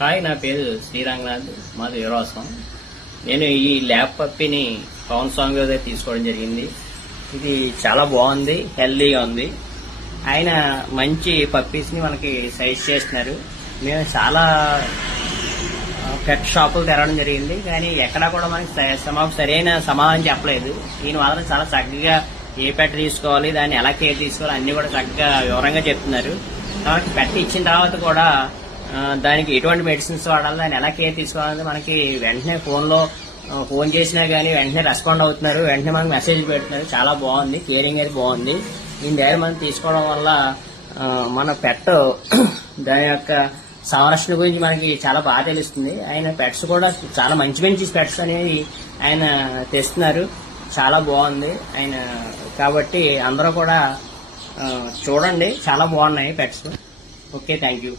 Hi, నా పేరు శ్రీరంగనాథ్, మాది వీరవాసం. నేను ఈ ల్యాబ్ పప్పిని పవన్ స్వామి గారి దగ్గర తీసుకోవడం జరిగింది. ఇది చాలా బాగుంది, హెల్దీగా ఉంది. ఆయన మంచి పప్పీస్ని మనకి సజెస్ట్ చేస్తున్నారు. మేము చాలా పెట్ షాపులు తెరవడం జరిగింది, కానీ ఎక్కడా కూడా మనకి మాకు సరైన సమాధానం చెప్పలేదు. ఈయన మాత్రం చాలా చక్కగా ఏ పెట్ తీసుకోవాలి, దాన్ని ఎలా కేర్ తీసుకోవాలి అన్ని కూడా చక్కగా వివరంగా చెప్తున్నారు. కాబట్టి పెట్ ఇచ్చిన తర్వాత కూడా దానికి ఎటువంటి మెడిసిన్స్ వాడాలి, దాన్ని ఎలా కేర్ తీసుకోవాలని మనకి వెంటనే ఫోన్ చేసినా కానీ వెంటనే రెస్పాండ్ అవుతున్నారు, వెంటనే మనకు మెసేజ్ పెడుతున్నారు. చాలా బాగుంది, కేరింగ్ అయితే బాగుంది. దీని దగ్గర మనం తీసుకోవడం వల్ల మన పెట్ దాని యొక్క సంరక్షణ గురించి మనకి చాలా బాగా తెలుస్తుంది. ఆయన పెట్స్ కూడా చాలా మంచి మంచి పెట్స్ అనేవి ఆయన తెస్తున్నారు. చాలా బాగుంది ఆయన. కాబట్టి అందరూ కూడా చూడండి, చాలా బాగున్నాయి పెట్స్. Okay, thank you.